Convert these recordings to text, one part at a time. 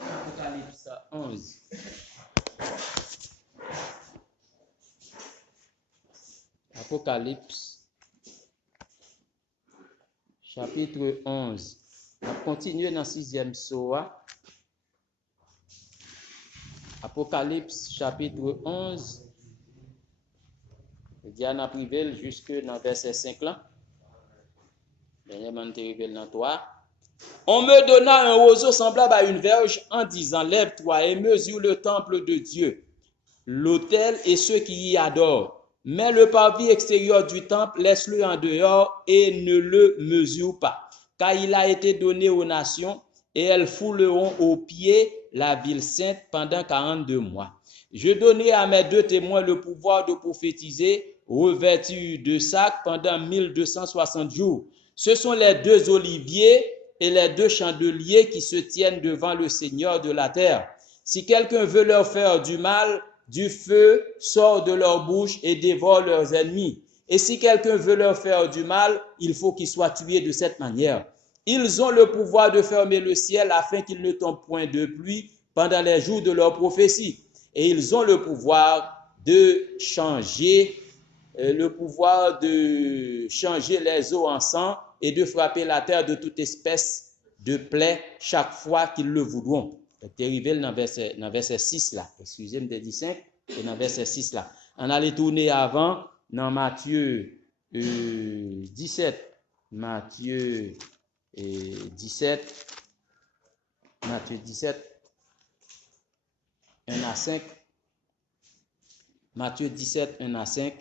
Apocalypse 11. Apocalypse, chapitre 11. On va continuer dans le 6e soa. Apocalypse, chapitre 11. Diana privé jusque dans verset 5 là. Dernièrement, on arrivé dans 3. On me donna un roseau semblable à une verge en disant, lève-toi et mesure le temple de Dieu, l'autel et ceux qui y adorent. Mais le parvis extérieur du temple, laisse-le en dehors et ne le mesure pas, car il a été donné aux nations et elles fouleront aux pieds la ville sainte pendant 42 mois. Je donnerai à mes 2 témoins le pouvoir de prophétiser, revêtus de sac pendant 1260 jours. Ce sont les 2 oliviers et les 2 chandeliers qui se tiennent devant le Seigneur de la terre. Si quelqu'un veut leur faire du mal, du feu sort de leur bouche et dévore leurs ennemis. Et si quelqu'un veut leur faire du mal, il faut qu'il soit tué de cette manière. Ils ont le pouvoir de fermer le ciel afin qu'il ne tombe point de pluie pendant les jours de leur prophétie. Et ils ont le pouvoir de changer les eaux en sang et de frapper la terre de toute espèce de plaie chaque fois qu'ils le voudront. C'est arrivé dans verset 6 là. Excusez-moi de dire 5 et dans verset 6 là. On allait tourner avant dans Matthieu 17. Matthieu 17. Matthieu 17. 1 à 5. Matthieu 17, 1 à 5.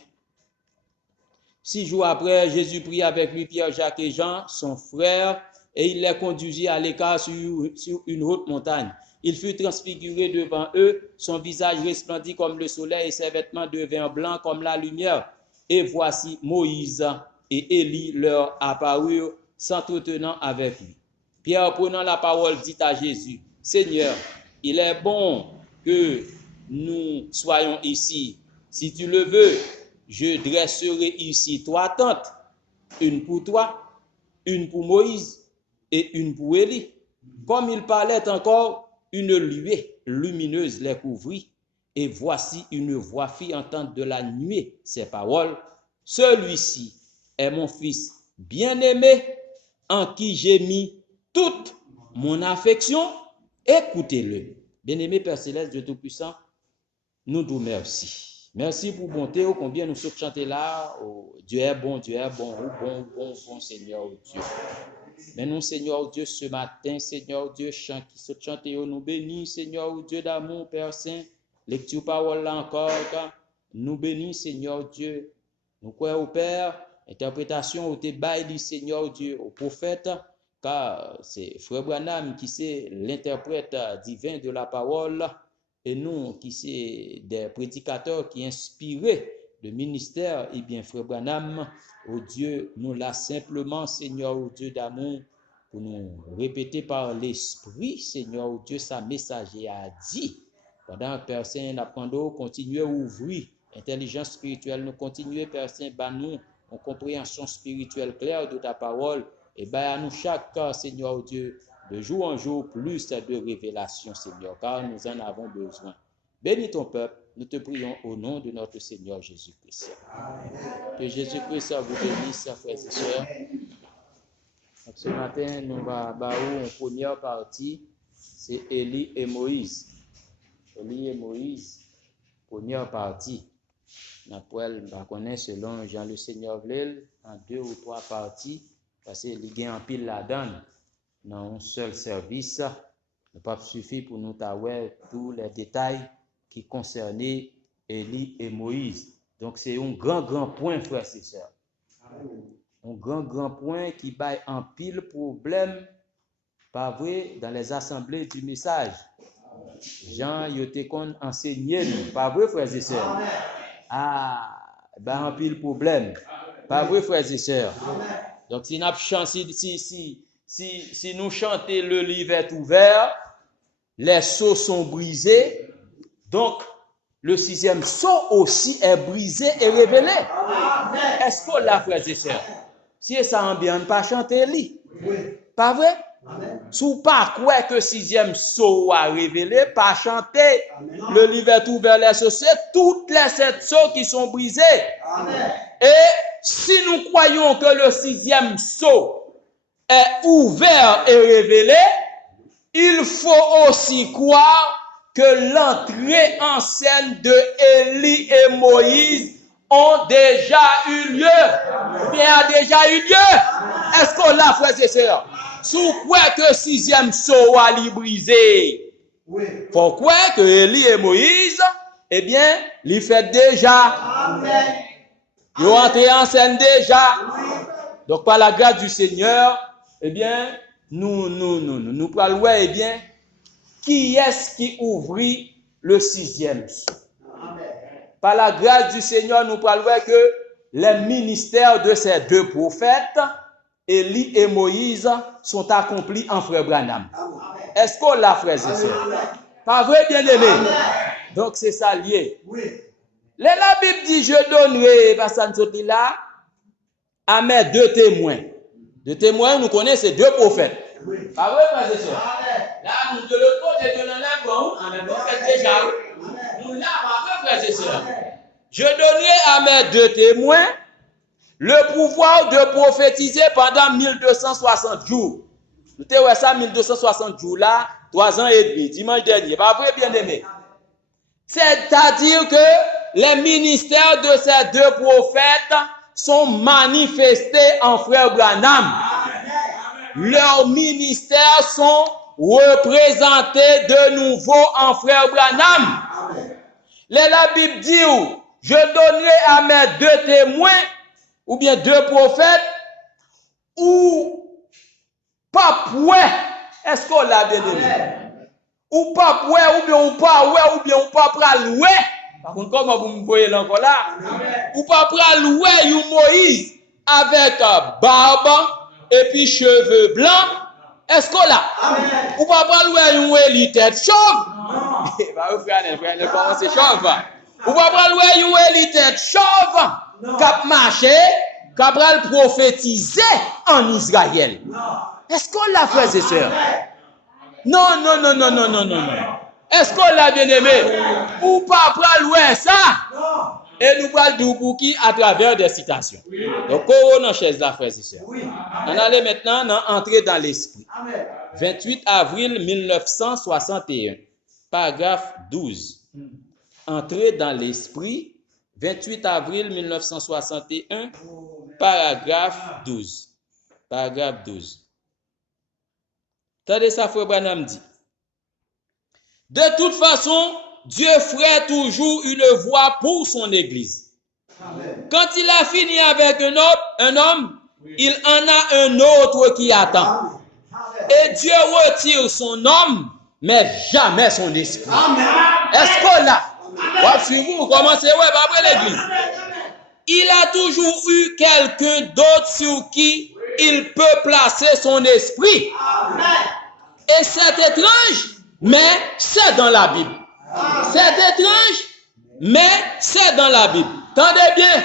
6 jours après, Jésus prit avec lui Pierre, Jacques et Jean, son frère, et il les conduisit à l'écart sur une haute montagne. Il fut transfiguré devant eux, son visage resplendit comme le soleil et ses vêtements devinrent blancs comme la lumière. Et voici Moïse et Élie leur apparurent, s'entretenant avec lui. Pierre, prenant la parole, dit à Jésus, « Seigneur, il est bon que nous soyons ici. Si tu le veux, je dresserai ici 3 tentes, une pour toi, une pour Moïse et une pour Élie. » Comme il parlait encore, une nuée lumineuse les couvrit, et voici une voix fit entendre de la nuée ces paroles. « Celui-ci est mon fils bien-aimé, en qui j'ai mis toute mon affection. Écoutez-le. » Bien-aimé Père Céleste, Dieu Tout-Puissant, nous vous remercions. Merci pour bonté, combien nous sommes chantés là. Oh, Dieu est bon, bon Seigneur Dieu. Mais nous, Seigneur Dieu, ce matin, Seigneur Dieu, chant qui se chante, nous bénis, Seigneur Dieu d'amour, Père Saint, lecture parole là encore, nous bénis, Seigneur Dieu. Nous croyons au Père, interprétation au débat du Seigneur Dieu, au prophète, car c'est Frère Branham qui c'est l'interprète divin de la parole, et nous qui c'est des prédicateurs qui inspirent le ministère, et bien Frère Branham, oh Dieu, nous l'a simplement, Seigneur, oh Dieu d'amour, pour nous répéter par l'Esprit, Seigneur, oh Dieu, sa messager a dit, pendant que Père Saint n'apprendons, continuez à ouvrir intelligence spirituelle, nous continuons, Père Saint, nous en compréhension spirituelle claire de ta parole, et à nous chaque, Seigneur, oh Dieu, de jour en jour, plus de révélation, Seigneur, car nous en avons besoin. Bénis ton peuple, nous te prions au nom de notre Seigneur Jésus-Christ. Que Jésus-Christ vous bénisse, frères et sœurs. Donc, ce matin, nous allons en première partie, c'est Élie et Moïse. Élie et Moïse, première partie. Nous connaissons selon Jean le Seigneur Vlel, en 2 ou 3 parties, parce qu'il y a un pile là-dedans, dans un seul service. Ne pas suffire pour nous avoir tous les détails qui concernaient Élie et Moïse. Donc, c'est un grand point, frères et sœurs. Un grand point qui baille en pile problème, pas vrai, dans les assemblées du message. Jean, il était enseigné, pas vrai, frères et sœurs? En pile problème. Pas vrai, frères et sœurs? Donc, si nous chantons le livre est ouvert, les sceaux sont brisés, donc le 6e sceau aussi est brisé et révélé. Est-ce qu'on l'a, frères et sœurs? Si ça ambiance, pas chanter lui. Pas vrai? Sous pas quoi que sixième sceau a révélé, pas chanter. Le livre est ouvert les sceaux, c'est toutes les sept sceaux qui sont brisés. Et si nous croyons que le sixième sceau est ouvert et révélé, il faut aussi croire que l'entrée en scène de Élie et Moïse ont déjà eu lieu. Bien a déjà eu lieu. Est-ce qu'on l'a, frères et sœurs? Sous quoi que sixième sceau a brisé? Pourquoi que Élie et Moïse, eh bien, l'y fait déjà. Ils ont entré en scène déjà. Donc, par la grâce du Seigneur, eh bien, nous parlons, eh bien, qui est-ce qui ouvrit le sixième sceau? Par la grâce du Seigneur, nous parlons que les ministères de ces deux prophètes, Élie et Moïse, sont accomplis en frère Branham. Est-ce qu'on l'a, frère et sœurs? Pas vrai, bien-aimé? Donc, c'est ça lié. La Bible dit, je donnerai, parce que là, à mes deux témoins. Deux témoins, nous connaissons ces deux prophètes. Pas vrai, frère et sœurs? Là, nous de l'autre côté de l'enlèvement, en même temps, déjà, nous là, pas vrai, frère et sœurs? Je donnerai à mes deux témoins le pouvoir de prophétiser pendant 1260 jours. Nous avons ça 1260 jours là, 3 ans et demi, dimanche dernier. Pas vrai, bien-aimé? C'est-à-dire que les ministères de ces deux prophètes sont manifestés en frère Branham. Leurs ministères sont représentés de nouveau en frère Branham. La Bible dit, je donnerai à mes deux témoins, ou bien deux prophètes, ou pas ouais. Est-ce qu'on l'a bien aimé? Ou pas ouais, ou bien ou pas ouais, ou bien ou pas pral ouais. Par contre, comment vous me voyez là encore là? Ou pas pral ouais, you Moïse, avec barbe et puis cheveux blancs. Est-ce qu'on l'a? Ou pas pral ouais, you Élie tête chauve. Bah, frère, comment c'est chauve? Ou pas pral ouais, you Élie tête chauve. Cap marché, cap pral prophétiser en Israël. Est-ce qu'on l'a, frères et sœurs? Non. Est-ce qu'on l'a bien aimé? Ou pas pral ouais ça? Et nous parlons du pour qui à travers des citations. Donc, on a chaise là, frères et sœurs. On allait maintenant entrer dans l'esprit. 28 avril 1961, paragraphe 12. Entrer dans l'esprit, 28 avril 1961, paragraphe 12. Paragraphe 12. Tendez ça, frère Branham dit. De toute façon, Dieu ferait toujours une voie pour son Église. Amen. Quand il a fini avec un homme, il en a un autre qui attend. Amen. Et Dieu retire son homme, mais jamais son esprit. Amen. Est-ce qu'on l'a? Si vous commencez, après l'Église. Il a toujours eu quelqu'un d'autre sur qui il peut placer son esprit. Amen. Et c'est étrange, mais c'est dans la Bible. C'est étrange, mais c'est dans la Bible. Tendez bien,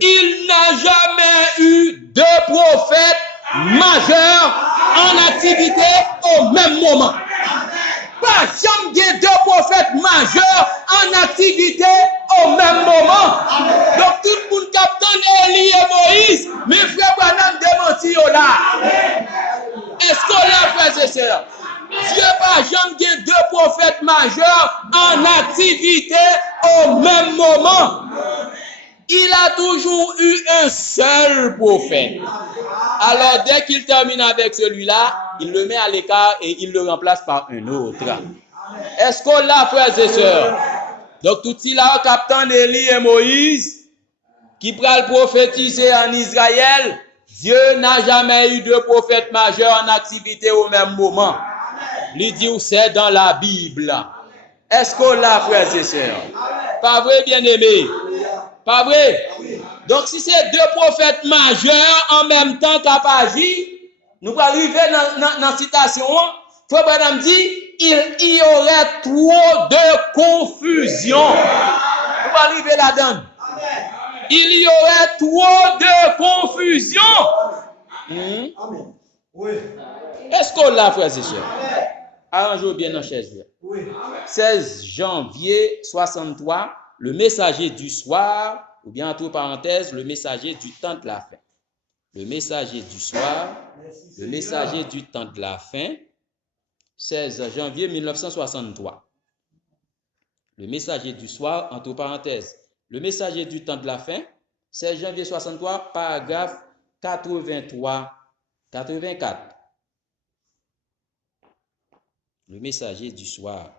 il n'a jamais eu deux prophètes majeurs en activité au même moment. Pas jamais deux prophètes majeurs en activité au même moment. Donc tout le monde capte Élie et Moïse, mais frère Branham démenti là. Est-ce qu'on l'a, frères et sœurs? Dieu pas jamais deux prophètes majeurs en activité au même moment. Il a toujours eu un seul prophète. Alors dès qu'il termine avec celui-là, il le met à l'écart et il le remplace par un autre. Est-ce qu'on l'a, frères et sœurs? Donc tout il a captant Élie et Moïse qui pral prophétiser en Israël. Dieu n'a jamais eu deux prophètes majeurs en activité au même moment. Il dit c'est dans la Bible. Est-ce qu'on l'a, frères et sœurs? Pas vrai, bien-aimé? Pas vrai? Donc si c'est deux prophètes majeurs en même temps qu'a pas agi, nous allons arriver dans la citation. Frère Branham dit, il y aurait trop de confusion. Nous allons arriver là-dedans. Il y aurait trop de confusion. Oui. Est-ce qu'on l'a, frères et sœurs? Arrangez bien dans chaise. Oui. 16 janvier 63, le messager du soir, ou bien entre parenthèses, le messager du temps de la fin. Le messager du soir, le messager du temps de la fin, 16 janvier 1963. Le messager du soir, entre parenthèses, le messager du temps de la fin, 16 janvier 63, paragraphe 83, 84. Le messager du soir.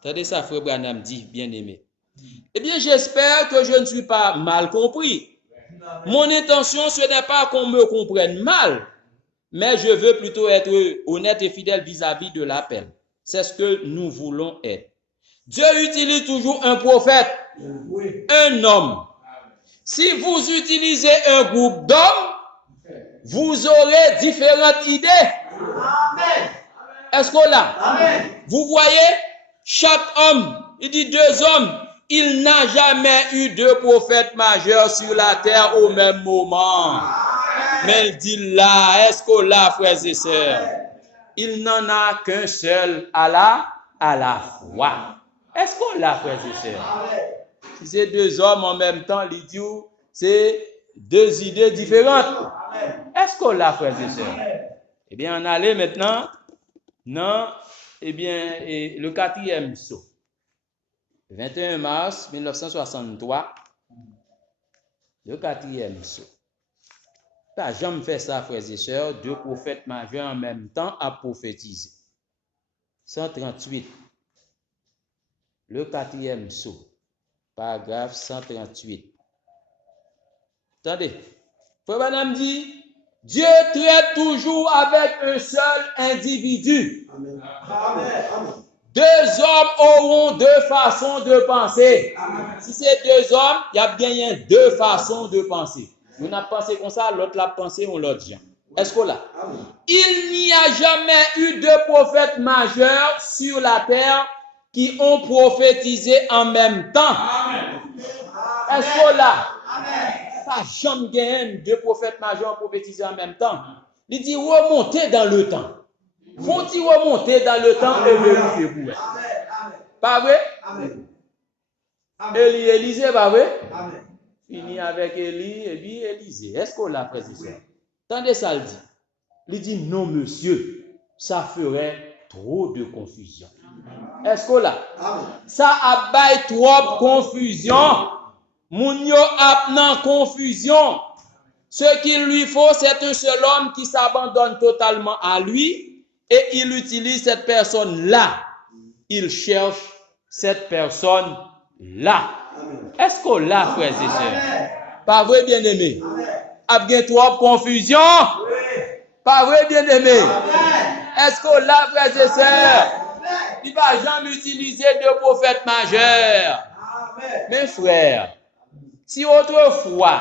Attendez ça, frère Branham dit, bien-aimé. Eh bien, j'espère que je ne suis pas mal compris. Mon intention, ce n'est pas qu'on me comprenne mal, mais je veux plutôt être honnête et fidèle vis-à-vis de l'appel. C'est ce que nous voulons être. Dieu utilise toujours un prophète, un homme. Si vous utilisez un groupe d'hommes, vous aurez différentes idées. Amen. Est-ce qu'on l'a? Amen. Vous voyez, chaque homme, il dit 2 hommes, il n'a jamais eu 2 prophètes majeurs sur la terre au même moment. Mais il dit là, est-ce qu'on l'a, frères et sœurs? Il n'en a qu'un seul à la fois. Est-ce qu'on l'a, frères et sœurs? Si c'est 2 hommes en même temps, l'idiot, c'est 2 idées différentes. Est-ce qu'on l'a, frères et sœurs? Eh bien, on allait maintenant dans le 4e saut. 21 mars 1963, le 4e saut. Pas jamais fait ça, frères et sœurs, 2 prophètes majeurs en même temps à prophétiser. 138, le 4e saut, paragraphe 138. Attendez, Frère Branham dit, Dieu traite toujours avec un seul individu. Amen. Amen. 2 hommes auront 2 façons de penser. Si c'est 2 hommes, il y a bien 2 façons de penser. On a pensé comme ça, l'autre l'a pensé, on l'autre gens. Est-ce qu'on l'a? Il n'y a jamais eu 2 prophètes majeurs sur la terre qui ont prophétisé en même temps. Est-ce qu'on l'a? Pas jamais gagné 2 prophètes majeurs prophétisé en même temps. Il dit remonter dans le temps. Faut-il remonter dans le temps et vérifier vous? Pas vrai? Élisée, pas vrai? Fini avec Élie et puis Élisée. Est-ce qu'on l'a, frère et sœur? Attendez ça, le dit. Il dit non, monsieur, ça ferait trop de confusion. Est-ce qu'on l'a? Ça abaille trop de confusion. Mounio apnan confusion. Ce qu'il lui faut, c'est un seul homme qui s'abandonne totalement à lui et il utilise cette personne-là. Il cherche cette personne-là. Est-ce qu'on l'a, frères et sœurs? Pas vrai, bien-aimé? A bien trop de confusion? Pas vrai, bien-aimé? Est-ce qu'on l'a, frères et sœurs? Il ne va jamais utiliser 2 prophètes majeurs. Mes frères, si autrefois,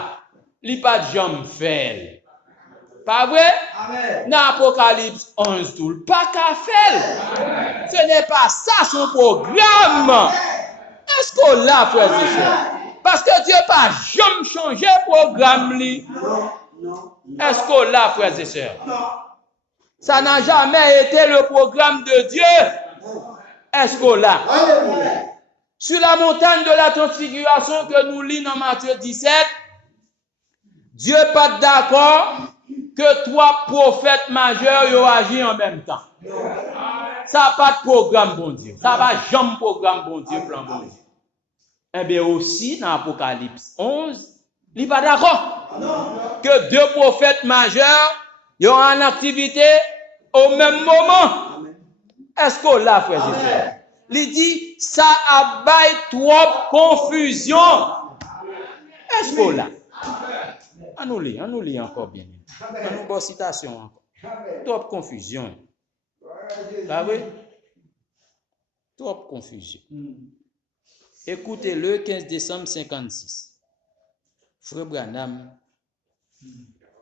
il n'y a pas de jambes fait. Pas vrai? Dans Apocalypse 11, tout, pas qu'à faire. Ce n'est pas ça son programme. Est-ce qu'on l'a, frère et sœurs? Parce que Dieu n'a pas jamais changé le programme. Est-ce qu'on l'a, frère et sœurs? Ça n'a jamais été le programme de Dieu. Est-ce qu'on l'a? Sur la montagne de la transfiguration que nous lisons dans Matthieu 17, Dieu n'est pas d'accord que 3 prophètes majeurs ont agi en même temps. Ça n'a pas de programme, bon Dieu. Ça va jamais programme, bon Dieu, plan, bon Dieu. Eh bien aussi, dans Apocalypse 11, il n'est pas d'accord que 2 prophètes majeurs ont en activité au même moment. Est-ce qu'on l'a, frère et sœurs? Il dit, ça abaille trop confusion. Est-ce qu'on l'a? On nous lit encore bien. On nous bonne citation encore. Trop confusion. Pas vrai? Trop confusion. Écoutez le 15 décembre 56. Frère Branham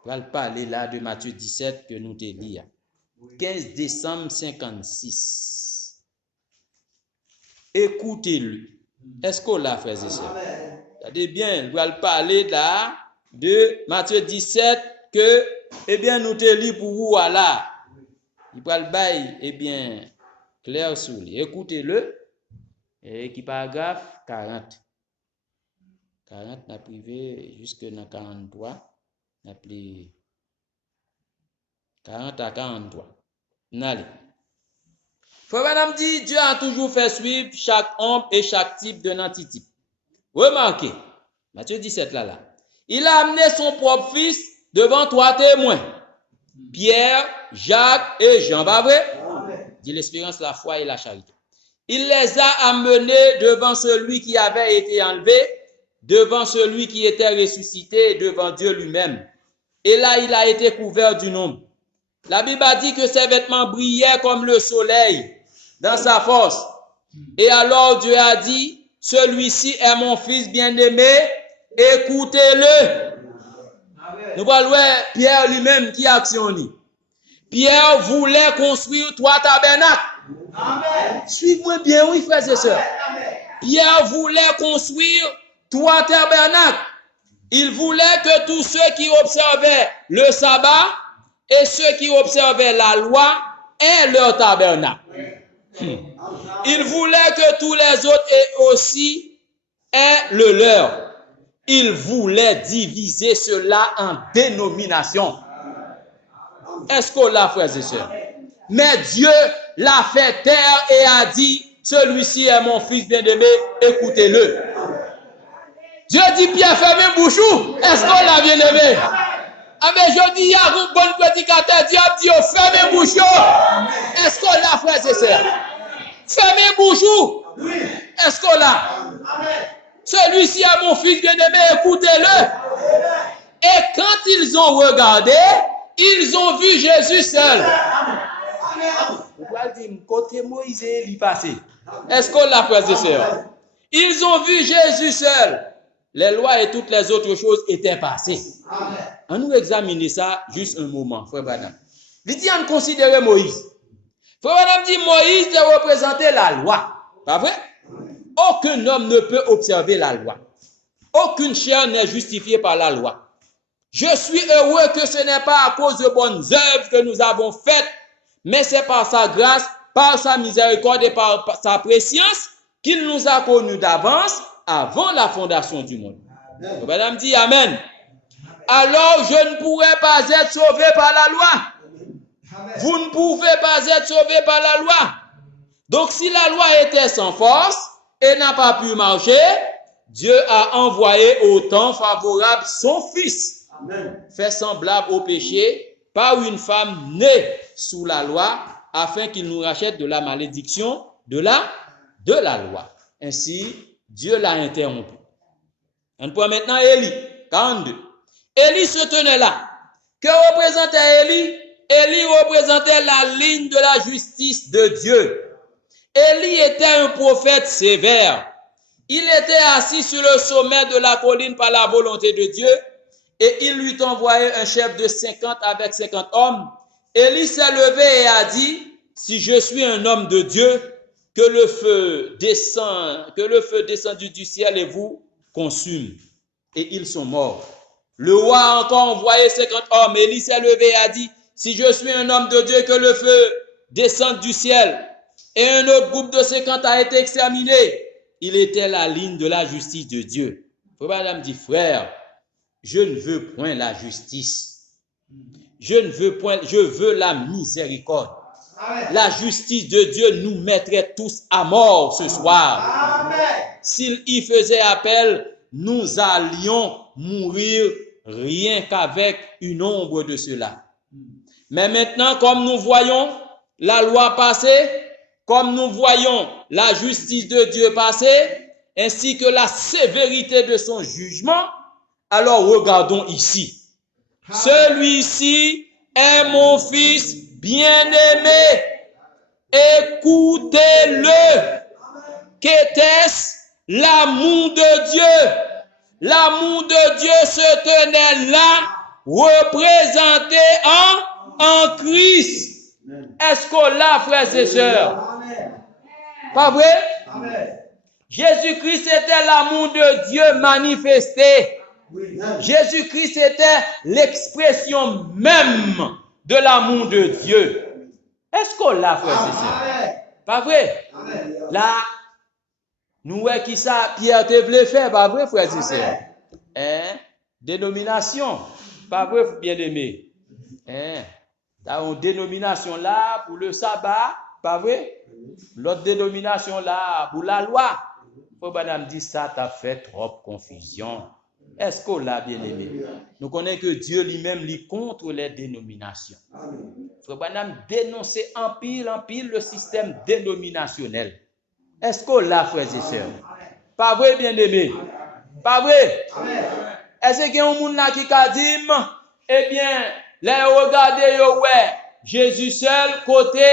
va parler là de Matthieu 17 que nous te dit. 15 décembre 56. Écoutez-le. Est-ce qu'on l'a, frères et sœurs? Regardez bien, il va parler là de Matthieu 17, que, eh bien, nous te lis pour vous, là. Il va le bail, eh bien, clair sur lui. Écoutez-le. Et qui paragraphe 40. 40 n'a privé jusque dans 43. N'a pris 40 à 43. N'allez. Frère Madame dit, Dieu a toujours fait suivre chaque homme et chaque type d'un antitype. Remarquez, Matthieu 17 là. Il a amené son propre fils devant 3 témoins. Pierre, Jacques et Jean, pas vrai? Dit l'espérance, la foi et la charité. Il les a amenés devant celui qui avait été enlevé, devant celui qui était ressuscité et devant Dieu lui-même. Et là, il a été couvert du nombre. La Bible a dit que ses vêtements brillaient comme le soleil dans sa force. Et alors Dieu a dit, celui-ci est mon fils bien-aimé, écoutez-le. Nous voyons Pierre lui-même qui actionne. Pierre voulait construire 3 tabernacles. Suivez-moi bien, oui, frères et sœurs. Pierre voulait construire 3 tabernacles. Il voulait que tous ceux qui observaient le sabbat et ceux qui observaient la loi aient leur tabernacle. Il voulait que tous les autres aussi aient le leur. Il voulait diviser cela en dénominations. Est-ce qu'on l'a, frères et sœurs? Mais Dieu l'a fait taire et a dit, celui-ci est mon fils bien-aimé, écoutez-le. Dieu dit, Pierre, fermez bouchou. Est-ce qu'on l'a bien-aimé? Ah mais je dis, il y a un bon prédicateur, Dieu a dit, fermez bouchou. Est-ce qu'on l'a, frères et sœurs? Fermez bouchou. Est-ce qu'on l'a? Celui-ci est mon fils bien-aimé, écoutez-le. Et quand ils ont regardé, ils ont vu Jésus seul. Vous pouvez dire, côté Moïse, il passé. Est-ce qu'on l'a, frères et sœurs? Ils ont vu Jésus seul. Les lois et toutes les autres choses étaient passées. On nous examiner ça juste un moment, frère Branham. Il dit, on considère Moïse. Frère Branham dit, Moïse de représenter la loi. Pas vrai? Aucun homme ne peut observer la loi. Aucune chair n'est justifiée par la loi. Je suis heureux que ce n'est pas à cause de bonnes œuvres que nous avons faites, mais c'est par sa grâce, par sa miséricorde et par sa préscience qu'il nous a connus d'avance avant la fondation du monde. Madame dit Amen. Alors je ne pourrais pas être sauvé par la loi. Vous ne pouvez pas être sauvé par la loi. Donc si la loi était sans force et n'a pas pu marcher, Dieu a envoyé au temps favorable son Fils, fait semblable au péché, par une femme née sous la loi, afin qu'il nous rachète de la malédiction de la loi. Ainsi, Dieu l'a interrompu. On prend maintenant Élie, 42. Élie se tenait là. Que représentait Élie? Élie représentait la ligne de la justice de Dieu. Élie était un prophète sévère. Il était assis sur le sommet de la colline par la volonté de Dieu et il lui envoyait un chef de 50 avec 50 hommes. Élie s'est levé et a dit, si je suis un homme de Dieu, que le feu descendu du ciel et vous consume. Et ils sont morts. Le roi a encore envoyé 50 hommes. Élie s'est levé et a dit, si je suis un homme de Dieu, que le feu descende du ciel. Et un autre groupe de 50 a été exterminé. Il était la ligne de la justice de Dieu. Madame dit, frère, je ne veux point la justice. Je veux la miséricorde. Amen. La justice de Dieu nous mettrait tous à mort ce soir. S'il y faisait appel, nous allions mourir rien qu'avec une ombre de cela. Mais maintenant, comme nous voyons la loi passer, comme nous voyons la justice de Dieu passer, ainsi que la sévérité de son jugement, alors regardons ici. Celui-ci est mon fils bien-aimé. Écoutez-le. Qu'était-ce? L'amour de Dieu. L'amour de Dieu se tenait là, représenté en Christ. Est-ce qu'on l'a, frères et sœurs? Pas vrai? Jésus-Christ était l'amour de Dieu manifesté. Jésus-Christ était l'expression même de l'amour de Dieu. Est-ce qu'on l'a, frère et sœurs? Pas vrai? Là, nous voyons qui ça, Pierre te voulait faire, pas vrai, frère et sœurs? Hein? Dénomination, pas vrai, bien-aimé? Hein? T'as une dénomination là pour le sabbat, pas vrai? L'autre dénomination là pour la loi. Faut madame dit ça, t'as fait trop confusion. Est-ce qu'on l'a bien aimé? Nous connaissons que Dieu lui-même lui contre les dénominations. Faut madame dénoncer en pile le système dénominationnel. Est-ce qu'on l'a, frères et sœurs? Pas vrai, bien aimé? Pas vrai? Est-ce qu'il y a un monde là qui a dit, eh bien, les regardez, ouais, Jésus seul, côté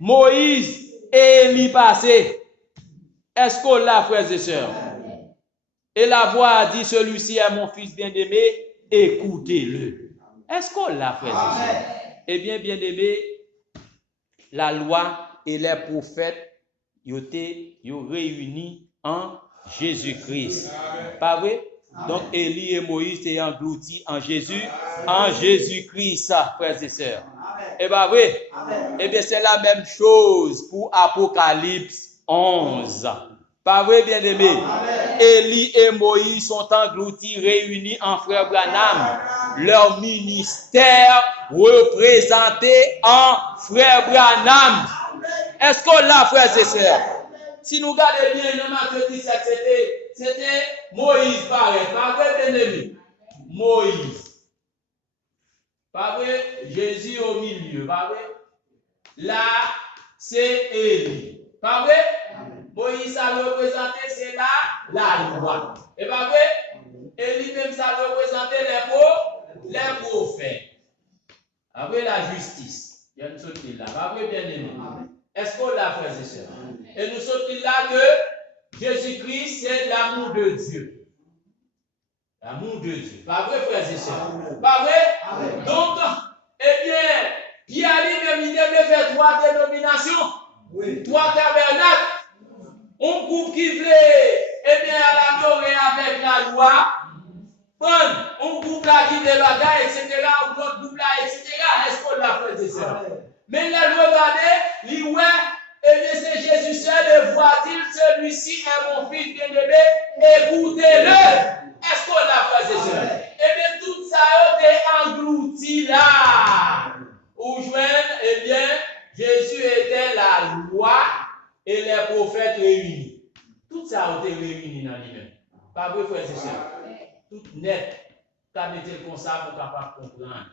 Moïse et Élie passé. Est-ce qu'on l'a, frères et sœurs? Et la voix a dit, celui-ci est mon fils bien-aimé, écoutez-le. Est-ce qu'on l'a, frères et sœurs? Eh bien, bien-aimé, la loi et les prophètes, ils ont réunis en Jésus-Christ. Pas vrai? Donc, Élie et Moïse étaient engloutis en Jésus-Christ, frères et sœurs. Eh bien, oui. Eh bien, c'est la même chose pour Apocalypse 11. Pas vrai, bien-aimé? Élie et Moïse sont engloutis, réunis en frère Branham. Leur ministère représenté en frère Branham. Est-ce qu'on l'a, frères et sœurs? Si nous regardons bien, le Matthieu 17, c'était Moïse, pareil. Pas vrai, bien-aimé? Moïse. Pas vrai? Jésus au milieu. Pas vrai? Là, c'est Élie. Pas vrai? Moïse a représenté, c'est la loi. Et pas vrai? Élie même ça a représenté les prophètes. Après la justice. Il y a une chose qui est là. Pas vrai, bien aimé? Est-ce qu'on l'a, frères et sœurs? Et nous sommes là que Jésus-Christ, c'est l'amour de Dieu. L'amour de Dieu. Pas vrai, frères et sœurs? Pas vrai? Donc, eh bien, Pierre lui-même, il devait faire 3 dénominations, 3 tabernacles. Un groupe qui voulait, eh bien, adorer avec la loi, un groupe là qui débaga, etc., ou l'autre groupe là, etc. Est-ce qu'on l'a, frères et sœurs? Mais là, regardez, il ouais, eh bien, c'est Jésus seul, le voit-il, celui-ci est mon fils bien-aimé, écoutez-le. Est-ce qu'on l'a, frères et sœurs? Eh bien, tout ça a été englouti là. Où joindre, eh bien, Jésus était la loi et les prophètes réunis. Tout ça a été réuni dans lui-même. Pas vrai, frères et sœurs? Tout net. Quand mettez comme ça pour capable comprendre.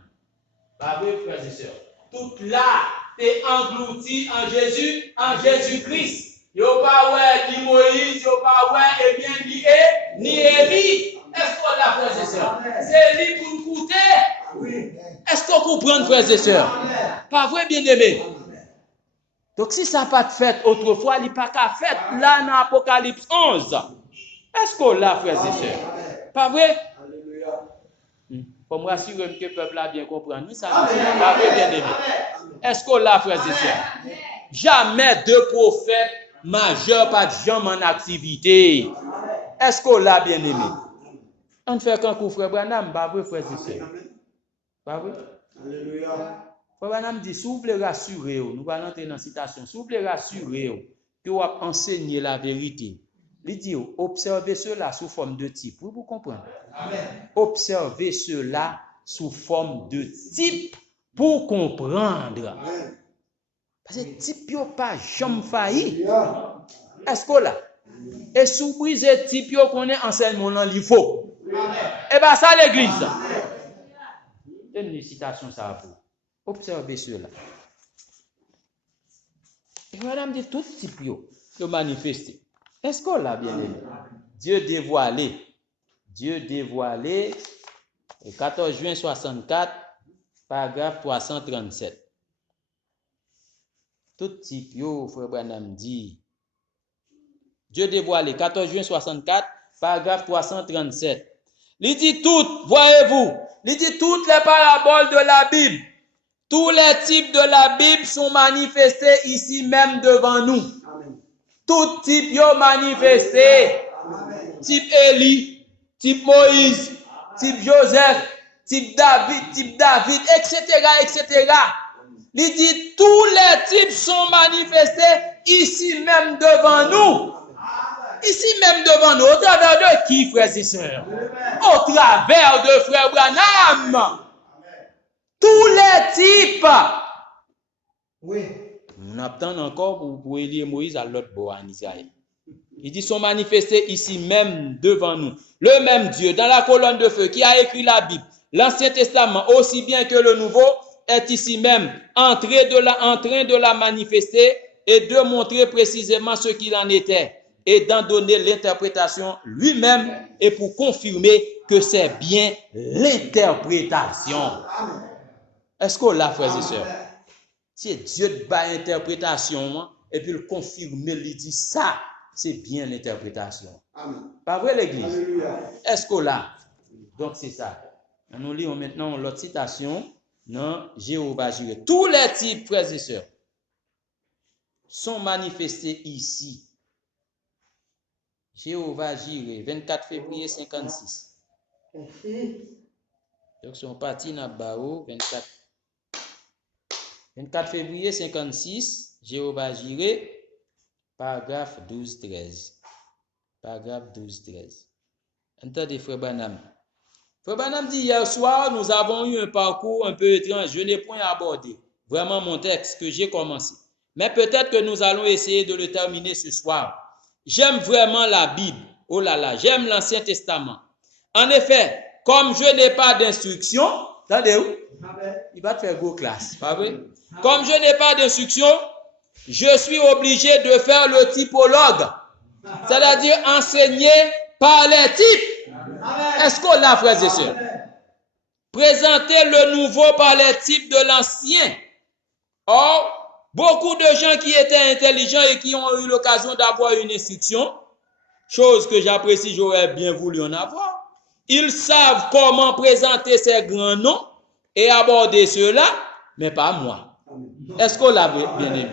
Pas vrai, frères et sœurs? Tout là est englouti en Jésus-Christ. Yo pas ouais ni Moïse, yo pas ouais eh bien ni Élie. Est-ce qu'on l'a, frères et sœurs? C'est lui pour nous coûter. Oui. Est-ce qu'on comprend, frères et sœurs? Pas vrai, bien-aimé? Donc si ça n'a pas de fête autrefois, il n'y a pas qu'à fête là dans Apocalypse 11. Est-ce qu'on l'a, frères et sœurs? Pas vrai? Pour me rassurer que le peuple a bien compris. Oui, ça pas vrai, bien-aimé. Est-ce qu'on l'a, frères et sœurs? Jamais 2 prophètes majeurs pas de gens en activité. Est-ce qu'on l'a, bien-aimé? On fait qu'un coup, frère Branham, pas vrai, frères et sœurs? Pas vrai? Alléluia. Frère Branham dit, si vous voulez rassurer, nous allons entrer dans la citation, si vous voulez rassurer, que vous enseignez la vérité, il dit, observez cela sous forme de type. Vous comprenez? Amen. Observez cela sous forme de type pour comprendre. Amen. Parce que type n'a pas jamais failli. Est-ce que là? Et sous briser type qu'on est enseignement dans il faut. Et bien ça l'église. Une citation ça pour. Observez cela. Et madame dit tout type que manifesté. Est-ce qu'on l'a bien aimé? Dieu dévoilé, le 14 juin 64, paragraphe 337. Tout type, frère Branham dit, Dieu dévoilé, 14 juin 64, paragraphe 337. Il dit tout, voyez-vous, il dit toutes les paraboles de la Bible, tous les types de la Bible sont manifestés ici même devant nous. Tout type yo manifesté. Type Élie, type Moïse, type Joseph, type David, etc., etc. Il dit tous les types sont manifestés ici même devant nous. Ici même devant nous, au travers de qui, frères et sœurs? Au travers de frère Branham. Tous les types. Oui. On attend encore pour Élie et Moïse à l'autre bord en Israël. Il dit sont manifestés ici même devant nous. Le même Dieu, dans la colonne de feu, qui a écrit la Bible, l'Ancien Testament, aussi bien que le Nouveau, est ici même en train de la manifester et de montrer précisément ce qu'il en était et d'en donner l'interprétation lui-même et pour confirmer que c'est bien l'interprétation. Est-ce qu'on l'a, frères et sœurs? Si Dieu bat l'interprétation et puis le confirme, il dit ça, c'est bien l'interprétation. Pas vrai, l'Église? Est-ce qu'on l'a? Donc c'est ça. Nous lisons maintenant l'autre citation. Non, Jéhovah Jireh. Tous les types, frères et sœurs, sont manifestés ici. Jéhovah Jireh, 24 février 56. Donc, son parti n'a pas 24 février 56, Jéhovah Jireh, paragraphe 12-13. Paragraphe 12-13. Entendez, frère Branham. Frère Branham dit, hier soir, nous avons eu un parcours un peu étrange. Je n'ai point abordé vraiment mon texte que j'ai commencé. Mais peut-être que nous allons essayer de le terminer ce soir. J'aime vraiment la Bible. Oh là là, j'aime l'Ancien Testament. En effet, comme je n'ai pas d'instruction, attendez où? Il va te faire go classe, pas vrai? Comme je n'ai pas d'instruction, je suis obligé de faire le typologue. C'est-à-dire enseigner par les types. Est-ce qu'on l'a, frères et sœurs? Présenter le nouveau par les types de l'ancien. Or, beaucoup de gens qui étaient intelligents et qui ont eu l'occasion d'avoir une instruction, chose que j'apprécie, j'aurais bien voulu en avoir, ils savent comment présenter ces grands noms et aborder cela, mais pas moi. Est-ce qu'on l'a bien aimé?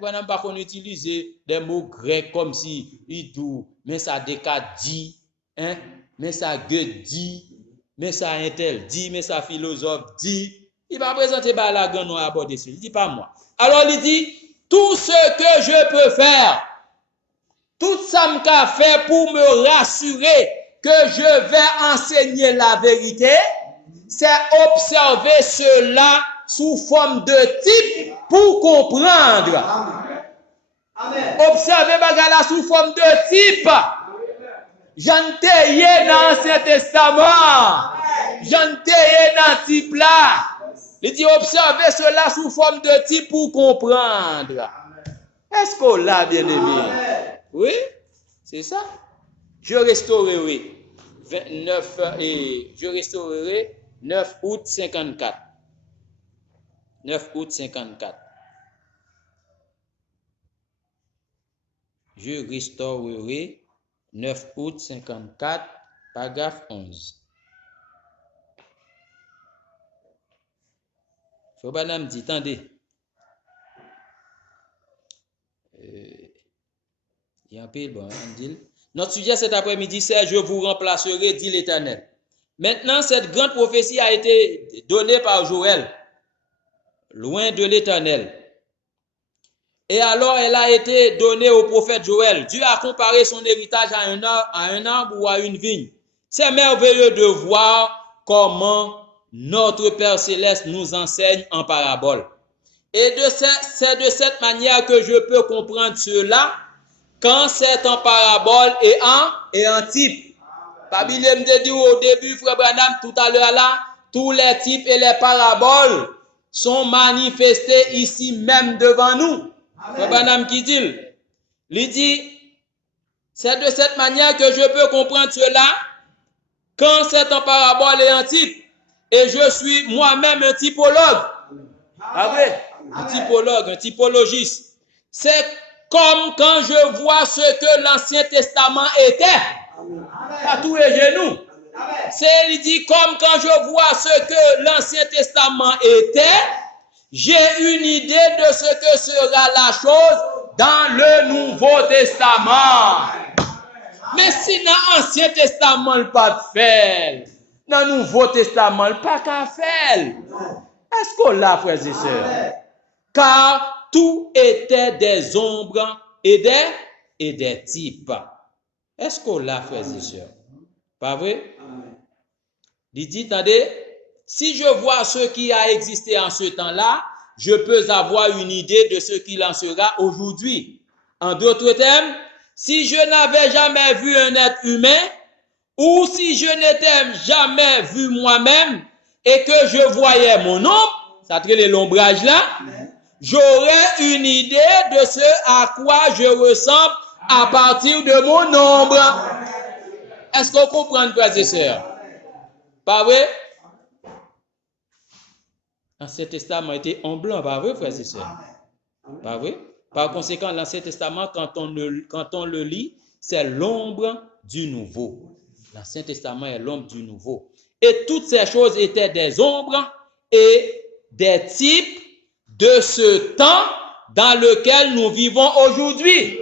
On n'a pas utilisé des mots grecs comme si idou, mais ça déca dit, hein, mais ça gueule dit, mais ça intel dit, mais ça philosophe dit. Il va présenter la grande nom à aborder cela. Il dit pas moi. Alors il dit tout ce que je peux faire, tout ça m'a fait pour me rassurer que je vais enseigner la vérité, c'est observer cela sous forme de type pour comprendre. Amen. Observer bagala sous forme de type. J'en t'ai dans l'Ancien Testament. J'en t'ai dans type là. Il dit observer cela sous forme de type pour comprendre. Est-ce qu'on l'a bien aimé? Oui, c'est ça. Je restaurerai 9 août 54. 9 août 54. Je restaurerai 9 août 54, paragraphe 11. Frère Branham dit, attendez. Il y a un peu, bon, on dit. Notre sujet cet après-midi, c'est « Je vous remplacerai, dit l'Éternel ». Maintenant, cette grande prophétie a été donnée par Joël, loin de l'Éternel. Et alors, elle a été donnée au prophète Joël. Dieu a comparé son héritage à un arbre ou à une vigne. C'est merveilleux de voir comment notre Père Céleste nous enseigne en parabole. Et c'est de cette manière que je peux comprendre cela quand c'est en parabole et en type. Bible me dit au début, frère Branham, tout à l'heure là, tous les types et les paraboles sont manifestés ici même devant nous. Frère Branham qui dit, il dit, c'est de cette manière que je peux comprendre cela quand c'est en parabole et en type. Et je suis moi-même un typologue. Un typologue, un typologiste. C'est comme quand je vois ce que l'Ancien Testament était. À tous les genoux. Il dit comme quand je vois ce que l'Ancien Testament était, j'ai une idée de ce que sera la chose dans le Nouveau Testament. Mais si dans l'Ancien Testament, le pas fait, Dans le Nouveau Testament, pas qu'à faire. Est-ce qu'on l'a, frères et sœurs? Car tout était des ombres et des types. Est-ce qu'on l'a, frères et sœurs? Pas vrai? Il dit, attendez, si je vois ce qui a existé en ce temps-là, je peux avoir une idée de ce qu'il en sera aujourd'hui. En d'autres termes, si je n'avais jamais vu un être humain, ou si je n'étais jamais vu moi-même, et que je voyais mon ombre, ça traite l'ombrage là, j'aurais une idée de ce à quoi je ressemble à partir de mon ombre. Est-ce qu'on comprend, frères et sœurs? Pas vrai? L'Ancien Testament était en blanc, pas vrai, frères et sœurs? Pas vrai? Par conséquent, l'Ancien Testament, quand on le lit, c'est l'ombre du Nouveau. L'Ancien Testament est l'ombre du Nouveau. Et toutes ces choses étaient des ombres et des types de ce temps dans lequel nous vivons aujourd'hui.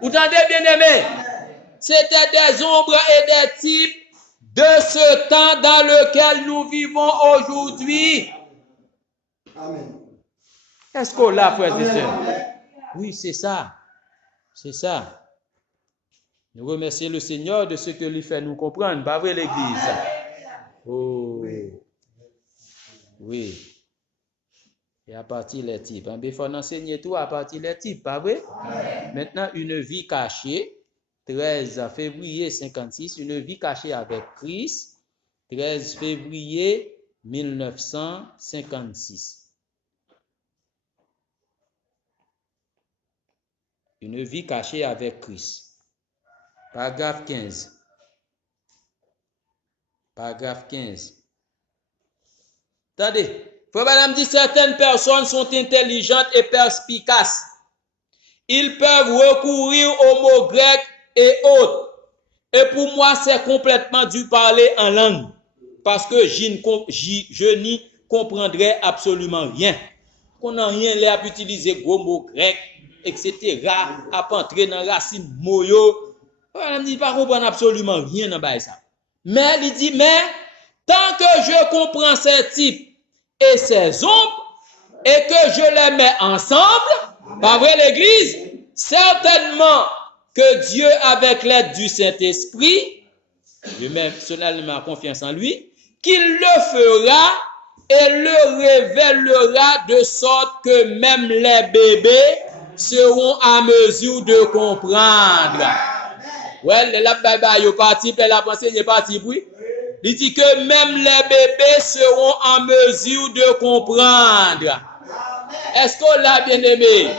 Vous entendez, bien-aimés? C'était des ombres et des types de ce temps dans lequel nous vivons aujourd'hui. Amen. Est-ce qu'on l'a, frères et sœurs? Oui, c'est ça. C'est ça. Nous remercions le Seigneur de ce que lui fait nous comprendre. Pas vrai, l'Église? Oh. Oui. Et à partir des types. Il faut enseigner tout à partir des types, pas vrai? Maintenant, une vie cachée. 13 février 56, une vie cachée avec Christ. 13 février 1956. Une vie cachée avec Christ. Paragraphe 15. Paragraphe 15. Attendez. Frère Madame dit, certaines personnes sont intelligentes et perspicaces. Ils peuvent recourir aux mots grecs et autres. Et pour moi, c'est complètement du parler en langue. Parce que je n'y comprendrai absolument rien. On n'a rien là à utiliser gros mots grecs, etc. À entrer dans la racine moyo. On ne dit pas comprendre absolument rien dans ça. Mais il dit, mais tant que je comprends ces types et ces ombres et que je les mets ensemble, pas vrai l'Église, certainement que Dieu, avec l'aide du Saint-Esprit, je mets personnellement confiance en lui, qu'il le fera et le révélera de sorte que même les bébés seront à mesure de comprendre. Ouais, la baba yo parti, la pensée est parti, oui. Il dit que même les bébés seront en mesure de comprendre. Est-ce qu'on l'a bien aimé?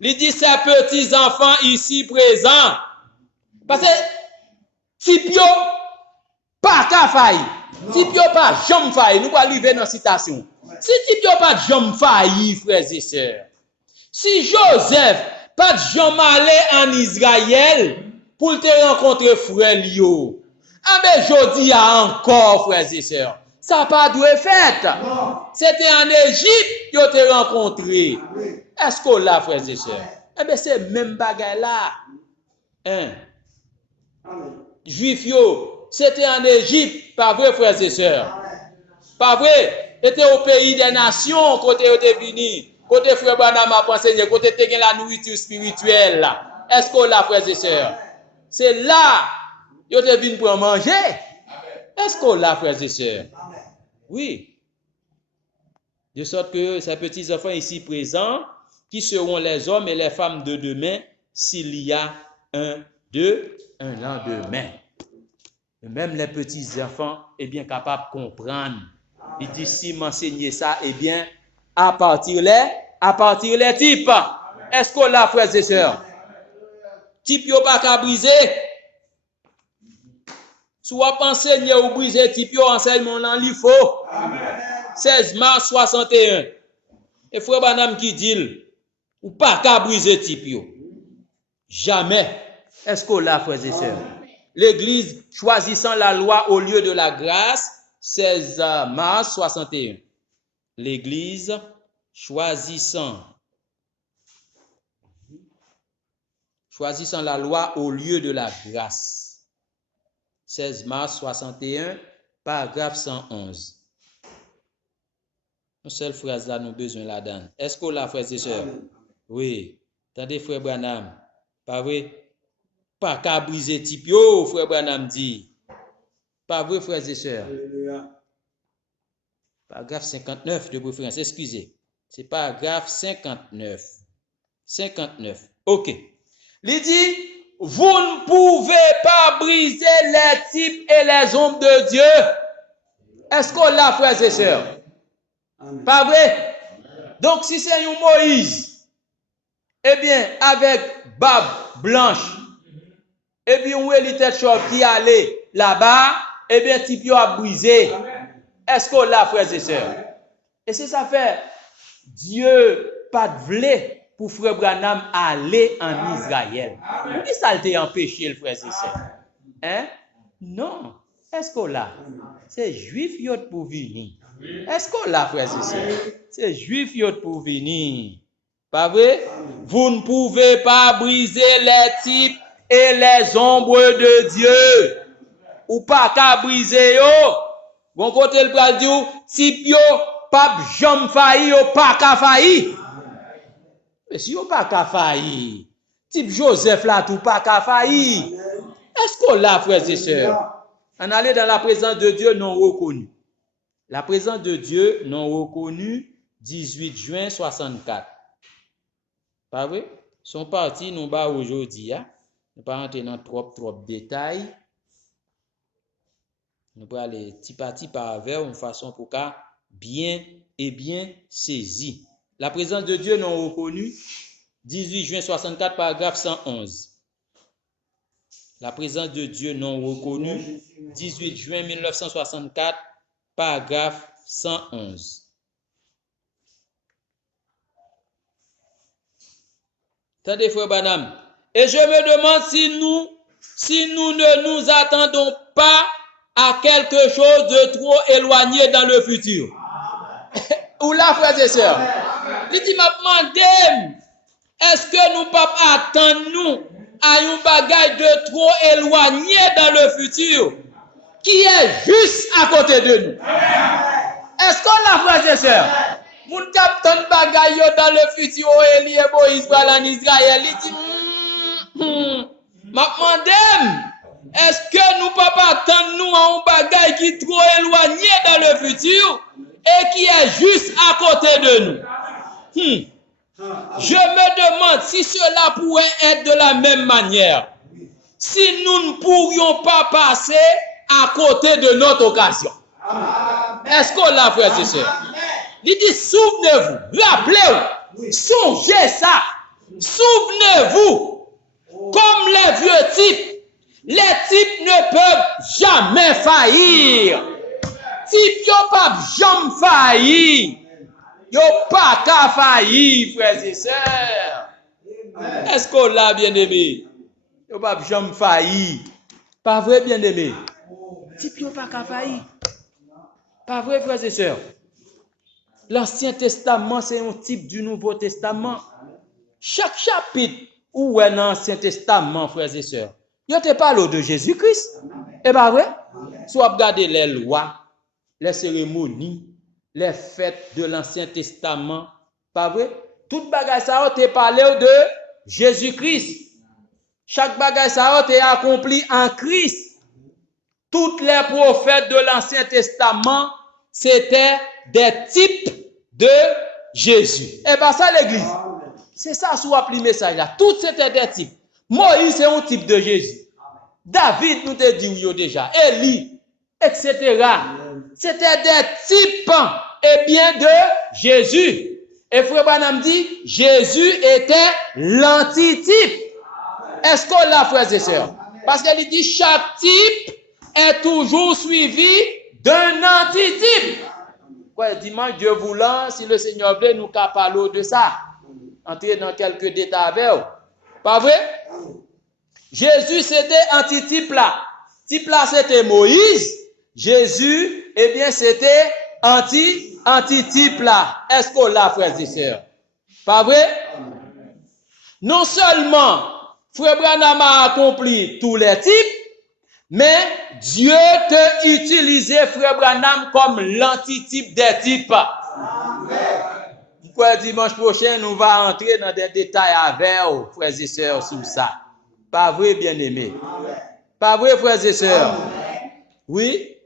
Il dit ces petits enfants ici présents. Parce que Tipio pas qu'à faillir. Tipio pas jamais faillir. Nous allons arriver dans la citation. Si Tipio pas jamais faillir, frères et sœurs. Si Joseph pas jamais allé en Israël pour te rencontrer frère Lio. Ah ben jodi a encore, frères et sœurs. Ça pas dû être fait. C'était en Égypte que te rencontré. Est-ce qu'on l'a, frères et sœurs? Eh bien, c'est même bagaille là. Hein? Juif yo, c'était en Égypte, pas vrai, frères et sœurs? Pas vrai? C'était au pays des nations, côté était venu. Côté frère Branham a enseigné, côté te gen la nourriture spirituelle là. Est-ce qu'on l'a, frères et sœurs? C'est là, yo te venu pour manger. Est-ce qu'on l'a, frères et sœurs? Oui. De sorte que ces petits enfants ici présents, qui seront les hommes et les femmes de demain, s'il y a un lendemain. Et même les petits enfants, est bien capables de comprendre. Il dit, si m'enseigner ça, eh bien, à partir les types. Est-ce qu'on l'a, frères et sœurs? Type yo pas qu'à briser. Soit enseigner ou briser type yo, enseignement dans li faux. 16 mars 61. Et frère Branham qui dit, ou pas qu'à briser type yo. Jamais. Est-ce qu'on l'a, frères et sœurs? L'Église choisissant la loi au lieu de la grâce, 16 mars 61. L'Église choisissant la loi au lieu de la grâce. 16 mars 61, paragraphe 111. Une seule phrase là, nous besoin là-dedans. Est-ce qu'on l'a, frères et sœurs? Oui. Attendez, frère Branham. Pas vrai? Pas qu'à briser type yo, frère Branham dit. Pas vrai, frères et sœurs? Paragraphe 59 de préférence, excusez. C'est paragraphe 59. 59. OK. Il dit, vous ne pouvez pas briser les types et les ombres de Dieu. Est-ce qu'on l'a, frères et sœurs? Amen. Pas vrai? Donc, si c'est un Moïse, eh bien, avec barbe blanche, et puis où est le tête chauve qui allait là-bas, eh bien, type yo a brisé. Est-ce qu'on l'a, frères et sœurs? Et c'est ça fait, Dieu pas de vle pour frère Branham aller en Israël. Qui ça t'a empêché, le frère et sœurs? Hein? Non. Est-ce qu'on l'a? C'est juif yot pour venir. Est-ce qu'on l'a, frère et sœurs? C'est juif yot pour venir. Pas vrai? Vous ne pouvez pas briser les types et les ombres de Dieu. Ou pas qu'à briser yo. Bon côté le pral dit type yo pas jam failli yo pas qu'à failli. Mais si yo pas qu'à failli, type Joseph là tout pas qu'à failli. Est-ce qu'on l'a, frères et sœurs? On allait dans la présence de Dieu non reconnue. La présence de Dieu non reconnue, 18 juin 64. Pas vrai? Son parti nous bat aujourd'hui. Hein? Nous ne pas rentrer dans trop de détails. Nous allons aller petit à petit par vers une façon pour qu'à bien saisi. La présence de Dieu non reconnue, 18 juin 64, paragraphe 111. La présence de Dieu non reconnue, 18 juin 1964, paragraphe 111. Attendez, frère Branham. Et je me demande si nous ne nous attendons pas à quelque chose de trop éloigné dans le futur. Ou là, frères et sœurs, il dit, m'a demandé, est-ce que nous ne pouvons pas attendre nous à un bagage de trop éloigné dans le futur, qui est juste à côté de nous? Est-ce qu'on l'a, frères et sœurs? Moun kap ton bagay yo dans le futur, Élie et Moïse en Israël, il dit, m'a demandé, est-ce que nous ne pouvons pas attendre nous à un bagay qui est trop éloigné dans le futur et qui est juste à côté de nous? Je me demande si cela pourrait être de la même manière, si nous ne pourrions pas passer à côté de notre occasion. Est-ce qu'on l'a, frères et sœurs? Il dit, souvenez-vous, rappelez-vous, songez ça, souvenez-vous, comme les vieux types, les types ne peuvent jamais faillir. Types yo pas jamais faillir. Yo pas qu'à faillir, frères et sœurs. Est-ce qu'on l'a, bien-aimé? Yo pas jamais faillir. Pas vrai, bien-aimé? Types yo pas qu'à faillir. Pas vrai, frères et sœurs? L'Ancien Testament, c'est un type du Nouveau Testament. Chaque chapitre où est l'Ancien Testament, frères et sœurs, il te parle de Jésus-Christ. Et pas vrai? Soit regarder les lois, les cérémonies, les fêtes de l'Ancien Testament. Pas vrai? Tout bagage ça te parlé de Jésus-Christ. Chaque bagage ça te accompli en Christ. Tous les prophètes de l'Ancien Testament, c'était des types de Jésus. Et bien ça l'église. C'est ça sous appli message là. Tout c'était des types. Moïse c'est un type de Jésus. David nous te dit déjà. Élie, etc. C'était des types et bien de Jésus. Et frère Branham dit, Jésus était l'antitype. Est-ce qu'on l'a, frères et sœurs? Parce qu'il dit, chaque type est toujours suivi d'un antitype. Ouais, dimanche, Dieu voulant, si le Seigneur veut, nous parler de ça. Entrer dans quelques détails avec vous. Pas vrai? Jésus, c'était antitype là. Type là, c'était Moïse. Jésus, eh bien, c'était antitype là. Est-ce qu'on l'a, frères et sœurs? Pas vrai? Non seulement, frère Branham a accompli tous les types, Mais Dieu t'a utilisé, frère Branham, comme l'antitype des types. Pourquoi dimanche prochain, nous allons entrer dans des détails avec vous, frères et sœurs, sur ça. Pas vrai, bien-aimés? Pas vrai, frères et sœurs? Oui?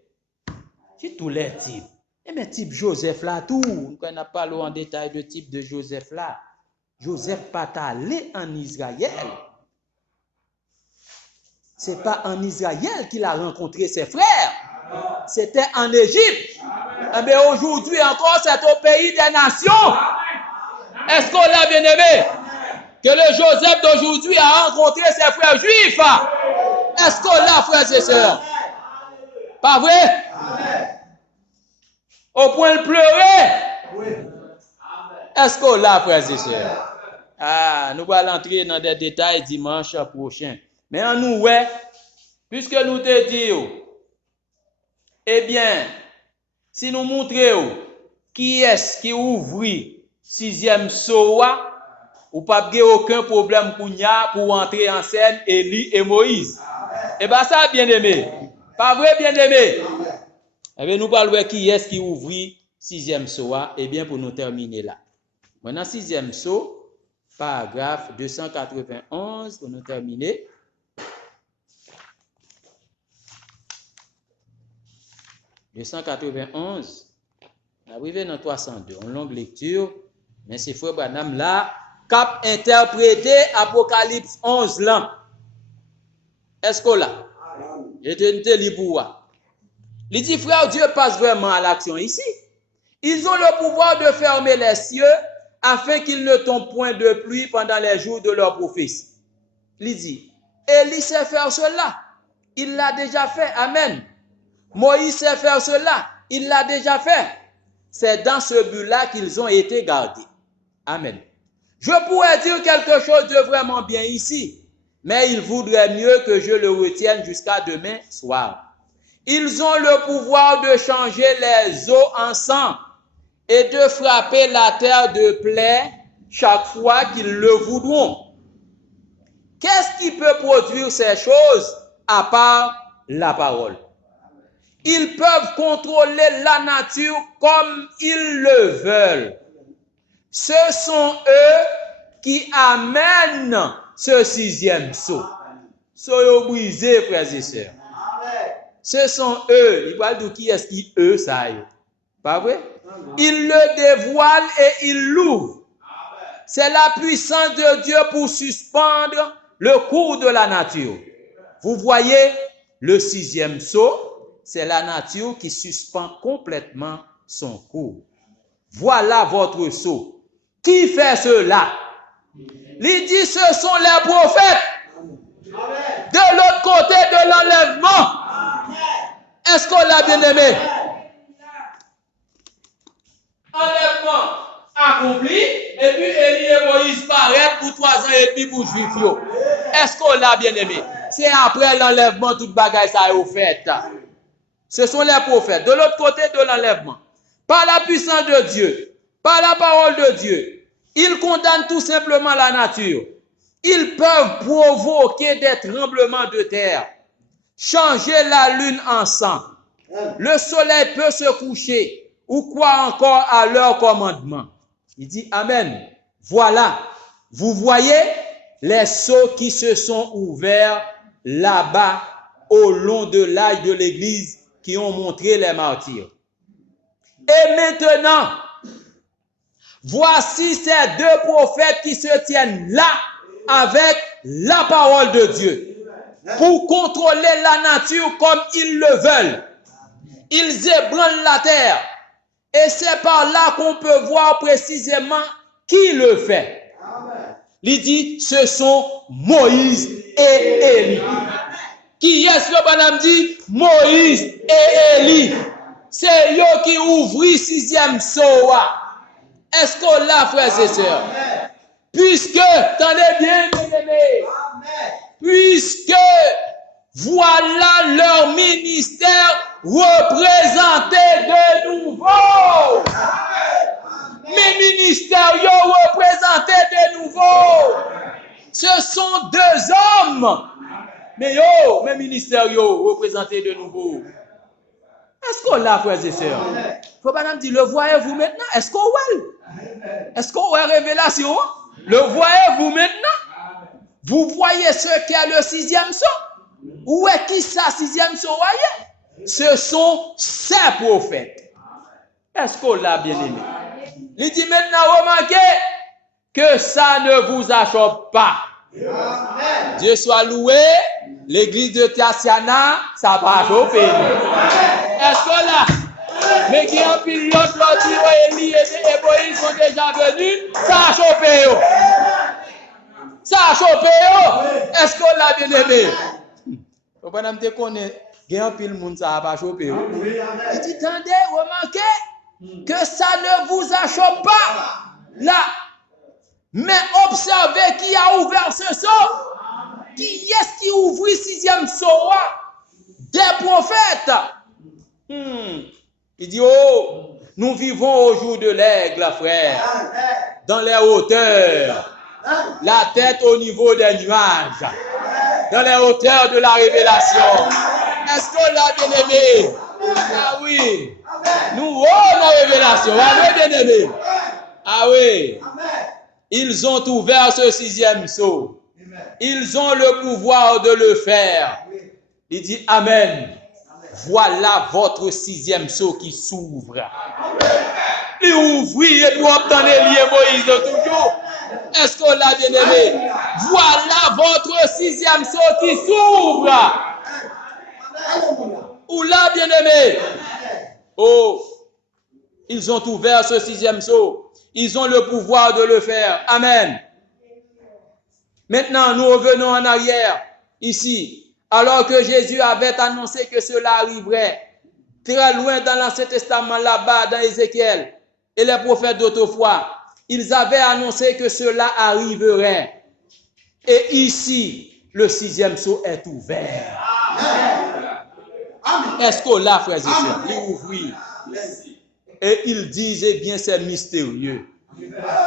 C'est tous les types. Et mais type Joseph là, tout. Nous n'a pas parlé en détail de type de Joseph là. Joseph pas allé en Israël. C'est pas en Israël qu'il a rencontré ses frères. C'était en Égypte. Mais aujourd'hui encore, c'est au pays des nations. Est-ce qu'on l'a bien aimé? Que le Joseph d'aujourd'hui a rencontré ses frères juifs. Est-ce qu'on l'a, frères et sœurs? Pas vrai? Au point de pleurer? Est-ce qu'on l'a, frères et sœurs? Ah, nous allons entrer dans des détails dimanche prochain. Mais en nous, ouais, puisque nous te disons, eh bien, si nous montrons qui est-ce qui ouvre 6e soa, ou pas aucun problème pour entrer en scène Élie et Moïse. Eh bien, ça, bien aimé. Pas vrai, bien aimé? Eh bien, nous parlons qui est-ce qui ouvre 6e soa, eh bien, pour nous terminer là. Maintenant, 6e so, paragraphe 291, pour nous terminer. « 291, arrivé dans 302, en longue lecture, mais c'est frère Branham là, cap interprété Apocalypse 11 là. Est-ce que là? Je te lis pour moi. Il dit, frère, Dieu passe vraiment à l'action ici. Ils ont le pouvoir de fermer les cieux afin qu'ils ne tombent point de pluie pendant les jours de leur prophétie. Il dit, Élie sait faire cela. Il l'a déjà fait. Amen. Moïse sait faire cela. Il l'a déjà fait. C'est dans ce but-là qu'ils ont été gardés. Amen. Je pourrais dire quelque chose de vraiment bien ici, mais il vaudrait mieux que je le retienne jusqu'à demain soir. Ils ont le pouvoir de changer les eaux en sang et de frapper la terre de plaies chaque fois qu'ils le voudront. Qu'est-ce qui peut produire ces choses à part la parole? Ils peuvent contrôler la nature comme ils le veulent. Ce sont eux qui amènent ce 6e sceau. Soyez brisés, frères et sœurs. Ce sont eux. Il va dire qui est-ce qui eux, ça y est. Pas vrai? Ils le dévoilent et ils l'ouvrent. C'est la puissance de Dieu pour suspendre le cours de la nature. Vous voyez, le 6e sceau, c'est la nature qui suspend complètement son cours. Voilà votre sceau. Qui fait cela? Il dit, ce sont les prophètes. De l'autre côté de l'enlèvement. Est-ce qu'on l'a bien aimé? Enlèvement accompli, et puis Élie et Moïse paraissent pour 3 ans et demi pour juifs. Est-ce qu'on l'a bien aimé? C'est après l'enlèvement, toute bagaille ça est fait. Ce sont les prophètes. De l'autre côté de l'enlèvement. Par la puissance de Dieu, par la parole de Dieu, ils condamnent tout simplement la nature. Ils peuvent provoquer des tremblements de terre, changer la lune en sang. Le soleil peut se coucher ou quoi encore à leur commandement. Il dit Amen. Voilà, vous voyez les sceaux qui se sont ouverts là-bas au long de l'âge de l'Église qui ont montré les martyrs. Et maintenant, voici ces 2 prophètes qui se tiennent là avec la parole de Dieu pour contrôler la nature comme ils le veulent. Ils ébranlent la terre et c'est par là qu'on peut voir précisément qui le fait. Il dit, ce sont Moïse et Élie. Qui est-ce que Branham dit? Moïse et Élie. C'est eux qui ouvrent 6e soa. Est-ce qu'on l'a, frères et sœurs? Puisque, tenez bien, mes amis, puisque voilà leur ministère représenté de nouveau. Mes ministères représentés de nouveau. Ce sont 2 hommes Mais yo, mes ministères yo, représentés de nouveau. Est-ce qu'on l'a, frères et sœurs? Faut pas nous dire, le voyez-vous maintenant? Est-ce qu'on voit? Est-ce qu'on voit révélation? Le voyez-vous maintenant? Vous voyez ce qu'est le sixième sceau? Où est qui ça, sixième sceau, voyez? Ce sont ces prophètes. Est-ce qu'on l'a bien aimé? Il dit maintenant, remarquez que ça ne vous achoppe pas. Dieu soit loué. L'église de Tiasiana, ça va choper. Est-ce que là, mais qui ont pris l'autre, Élie et Moïse sont déjà venus, ça a chopé. Ça a chopé. Est-ce qu'on l'a bien aimé? Vous pouvez connaître, il y a un pile monde, ça n'a pas chopé. Il dit, attendez, remarquez que ça ne vous achoppe pas. Là, mais observez qui a ouvert ce sceau. Qui est-ce qui ouvre le sixième sceau? Des prophètes. Il dit, oh, nous vivons au jour de l'aigle, frère, dans les hauteurs, la tête au niveau des nuages, dans les hauteurs de la révélation. Est-ce qu'on l'a bien aimé? Ah oui. Nous, oh, la révélation, ah oui, bien aimé. Ah oui. Ils ont ouvert ce sixième sceau. Ils ont le pouvoir de le faire. Il dit Amen. Voilà votre sixième sceau qui s'ouvre. Il ouvre et pour obtenir les Moïse de toujours. Est-ce qu'on l'a bien aimé? Voilà votre sixième sceau qui s'ouvre. Ou l'a bien aimé? Oh, ils ont ouvert ce sixième sceau. Ils ont le pouvoir de le faire. Amen. Maintenant, nous revenons en arrière, ici, alors que Jésus avait annoncé que cela arriverait, très loin dans l'Ancien Testament, là-bas, dans Ézéchiel, et les prophètes d'autrefois, ils avaient annoncé que cela arriverait. Et ici, le sixième sceau est ouvert. Est-ce qu'on l'a, frères et sœurs? Il ouvrit. Et ils disent, eh bien, c'est mystérieux.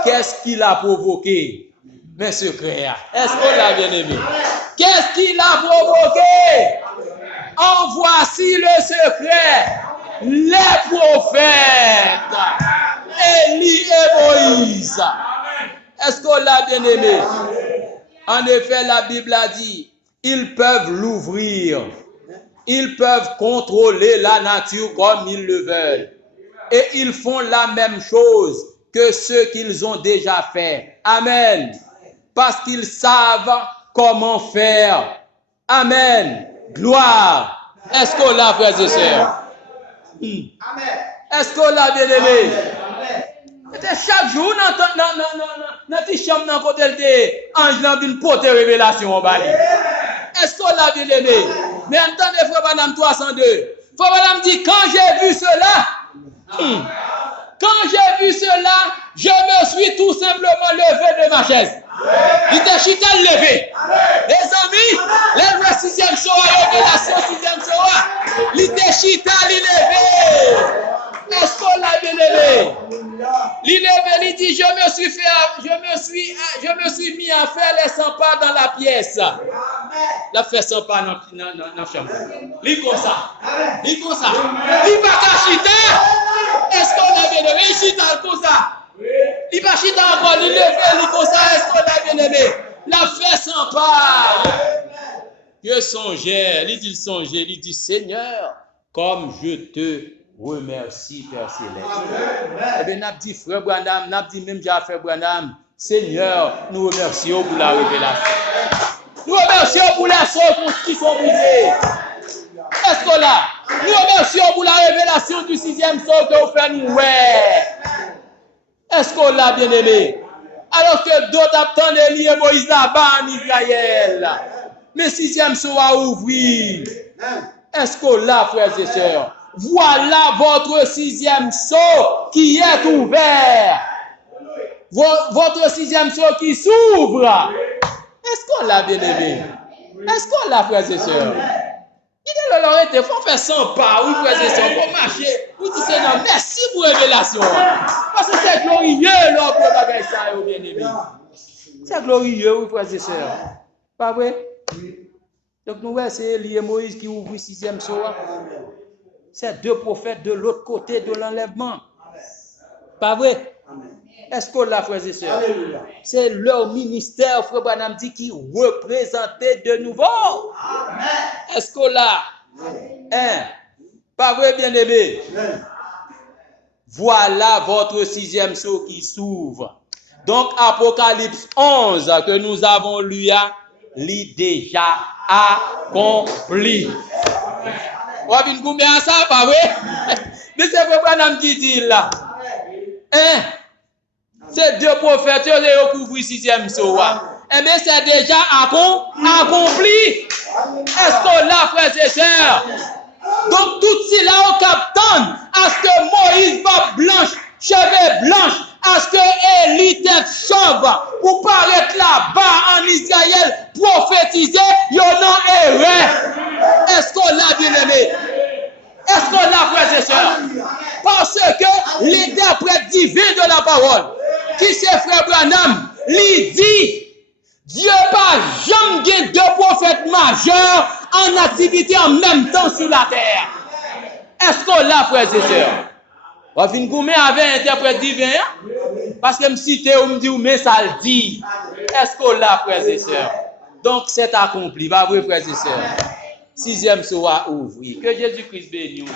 Qu'est-ce qu'il a provoqué? Mes secrets. Est-ce qu'on l'a bien aimé? Qu'est-ce qu'il a provoqué? En voici le secret. Les prophètes. Élie et Moïse. Est-ce qu'on l'a bien aimé? En effet, la Bible a dit, ils peuvent l'ouvrir. Ils peuvent contrôler la nature comme ils le veulent. Et ils font la même chose que ceux qu'ils ont déjà fait. Amen. Parce qu'ils savent comment faire. Amen. Gloire. Est-ce qu'on l'a, frères et sœurs? Est-ce qu'on l'a bien aimé? Chaque jour, dans tes chambres, dans côté de ange, dans une porte de révélation au bas. Est-ce qu'on l'a bien aimé? Mais entendez, frère Madame 302. Frère Madame dit, quand j'ai vu cela, je me suis tout simplement levé de ma chaise. Il était chita levé. Les amis, le sixième soir, révélation, sixième soir, il était chita levé. Est-ce qu'on l'a bien levé? Il levé, il dit, je me suis mis à faire les 100 pas dans la pièce. La fait 100 pas dans la chambre. Il comme ça. Il comme ça. Il va pas chita. Est-ce qu'on l'a bien levé? Il chita comme ça. Il va chita encore, il levé, il comme ça. Est-ce qu'on l'a bien aimé? La fait 100 pas. Que songeait, il dit, Seigneur, comme je te remercie, Père Céleste. Eh bien, n'a dit frère Branham, n'a dit même déjà frère Branham, Seigneur, nous remercions pour la révélation. Nous remercions pour les choses qui sont brisées. Est-ce que là, nous remercions pour la révélation du sixième sceau que vous faites nous. Ouais. Est-ce qu'on l'a bien aimé? Alors que d'autres attendent Élie et Moïse là-bas en Israël. Mais sixième sceau a ouvert. Est-ce qu'on l'a, frères et sœurs? Voilà votre sixième sceau qui est ouvert. Votre sixième sceau qui s'ouvre. Est-ce qu'on l'a bien aimé? Est-ce qu'on l'a, frères et sœurs? Il leur était, il faut faire 100 pas, oui, frères et sœurs, pour marcher. Vous dites, Seigneur, merci pour la révélation. Parce que c'est glorieux, l'homme de bagaille ça, bien aimé. C'est glorieux, oui, frères et sœurs. Pas vrai? Donc nous voyons, c'est Élie et Moïse qui ouvrent le 6e soir. C'est deux prophètes de l'autre côté de l'enlèvement. Pas vrai? Est-ce qu'on l'a, frères et sœurs? C'est leur ministère, frère Branham dit, qui représentait de nouveau. Est-ce qu'on l'a? Hein? Pas vrai, bien-aimé? Voilà votre 6e sceau qui s'ouvre. Donc, Apocalypse 11 que nous avons lu, lit déjà accompli. Robin combien ça, pas vrai? Mais c'est frère Branham qui dit là. Hein? C'est deux prophètes qui ont couvert 6e sceau. Eh bien, c'est déjà accompli. Est-ce qu'on l'a, frères et sœurs? Donc, tout cela, on capte à ce que Moïse va blanche, cheveux blanches, à ce que Élie tête chauve, pour paraître là-bas en Israël, prophétiser, il y en a erreur. Est-ce qu'on l'a, bien aimé? Est-ce qu'on l'a, frères et sœurs? Parce que l'interprète divin de la parole, qui c'est frère Branham, lui dit, Dieu pas jamais deux prophètes majeurs en activité en même temps sur la terre. Est-ce qu'on l'a, frères et sœurs? Wafin Goumé avait un interprète divin, parce que me cite ou me dit ou mais ça le dit. Est-ce qu'on l'a, frères et sœurs? Donc c'est accompli, pas vrai, frères et sœurs? 6e sera ouvert. Que Jésus-Christ bénisse.